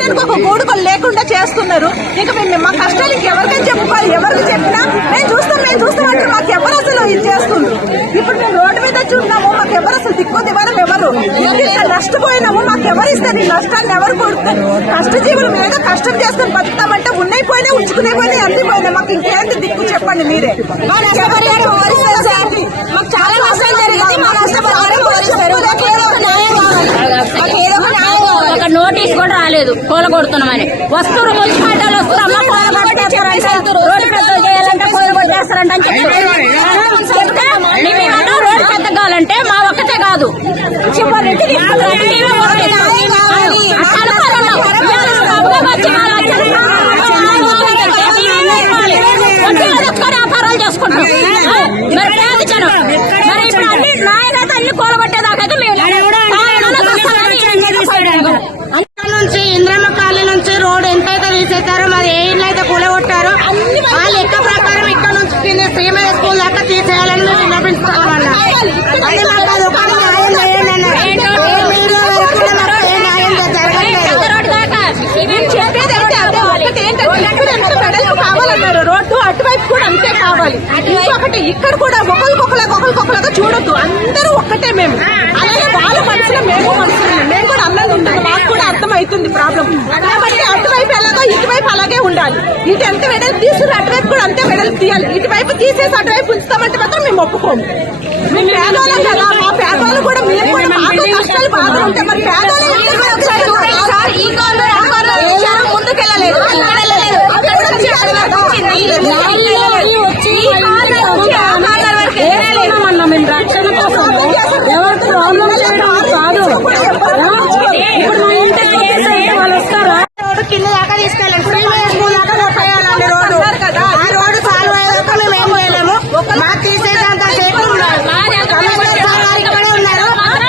తినడానికి ఒక గూడుకలు లేకుండా చేస్తున్నారు. ఇంకా మేము మా కష్టాలు ఇంకెవరికైనా చెప్పుకోవాలి. ఎవరికి చెప్పినా మేము చూస్తాం అంటే మాకు ఎవరు అసలు ఇది చేస్తుంది. ఇప్పుడు మేము రోడ్డు మీద చూన్నాము, మాకు ఎవరు అసలు దిక్కు దివరం ఎవరు ఇంత నష్టపోయినాము, మాకు ఎవరు ఇస్తారు? ఈ నష్టాన్ని ఎవరు కొడుతారు? కష్టజీవులు మీద కష్టం చేసుకుని బతుకుతామంటే ఉన్నైపోయినా ఉంచుకునే పోయినా అందిపోయినా మాకు ఇంకేంటి దిక్కు చెప్పండి మీరే. మాకు చాలా నష్టం జరిగింది. మా నష్టపరిహారం ఒక నోటీస్ కూడా రాలేదు కూలగొడుతున్నామని. వస్తున్నారు మున్సిపాలిటీలు వస్తున్నామా కూలగొట్టేస్తారంటే రోడ్డు పెద్ద చేయాలంటే కూలగొట్టేస్తారంట అని చెప్తే మేమేమన్నా రోడ్డు పెద్ద కావాలంటే మా ఒక్కటే కాదు చివరికి వ్యాపారాలు చేసుకుంటాం. మరి పేద జనం మరి ఇప్పుడు అన్ని నాయనైతే అన్ని కూలగొట్టేదాకైతే మేము నుంచి ఇంద్రమ్మ కాలనీ నుంచి రోడ్ ఎంతైతే తీసేస్తారో మరి ఏ ఇల్లు అయితే కూలగొట్టారో ఆ లెక్క ప్రకారం ఇక్కడ నుంచి ప్రీమియర్ స్కూల్ దాకా తీసేయాలని మేము విన్నపించుకోవాలన్నా. అది మాకు అది ఒకటి న్యాయం చేయండి అన్నారు. న్యాయం కావాలన్నారు. రోడ్డు అటువైపు కూడా అంతే కావాలి. ఇంకొకటి ఇక్కడ కూడా ఒకరికొకరుగా చూడొద్దు. అందరూ ఒక్కటే మేము. అలాగే వాళ్ళ మనసులో మేము కూడా అన్నది ఉంటుంది. మాకు కూడా అర్థం అవుతుంది ప్రాబ్లం. కాబట్టి అటువైపు ఎలాగో ఇటువైపు అలాగే ఉండాలి. ఇటు ఎంత వెడల్పు తీసుకుని అటువైపు కూడా అంతే వెడల్పు తీయాలి. ఇటువైపు తీసేసి అటువైపు ఉంచుతామంటే మాత్రం మేము ఒప్పుకోము. మేము పేదవాళ్ళం కదా. మా పేదవాళ్ళు కూడా మేము కూడా మాకు కష్టాలు బాగా ఉంటాయి. మరి పేదవాళ్ళు ముందుకెళ్ళలేదు. మేము రక్షణ కోసం ఎవరికి ప్రాబ్లం చేయడం కాదు. ఇప్పుడు మా ఇంటికి వాళ్ళు వస్తారా? రోడ్డు కింద దాకా తీసుకెళ్ళండి. ప్రీమియర్ స్కూల్ దాకా కొట్టేయాలండి రోడ్డు. ఆ రోడ్డు సాల్వ్ అయ్యాక మేము ఏం చేయలేము. మాకు తీసేదంత సేపు ఉన్నారు.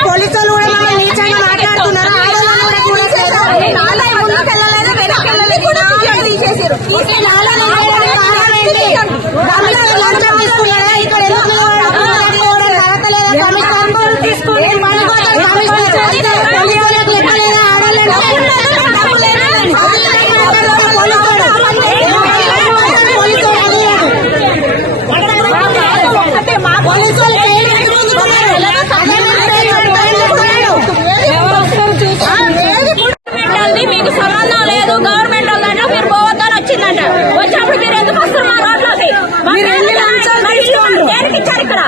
పోలీసులు కూడా మమ్మల్ని నీచంగా మాట్లాడుతున్నారు. ఆడవాళ్ళు కూడా చూడట్లేదు. తీసేసారు. లంచం తీసుకున్నారా? ఇక్కడ ఎందుకు అర్హత లేదా? కమిషనర్ తీసుకుని పోలీసులకు ఎక్కలేదా? ఆడలేదు మీకు సంబంధం లేదు. గవర్నమెంట్ దాంట్లో మీరు పోవద్దని వచ్చిందంట. వచ్చినప్పుడు మీరు ఎందుకు వస్తారు మా రోడ్లోకి? దేనికి ఇచ్చారు ఇక్కడ?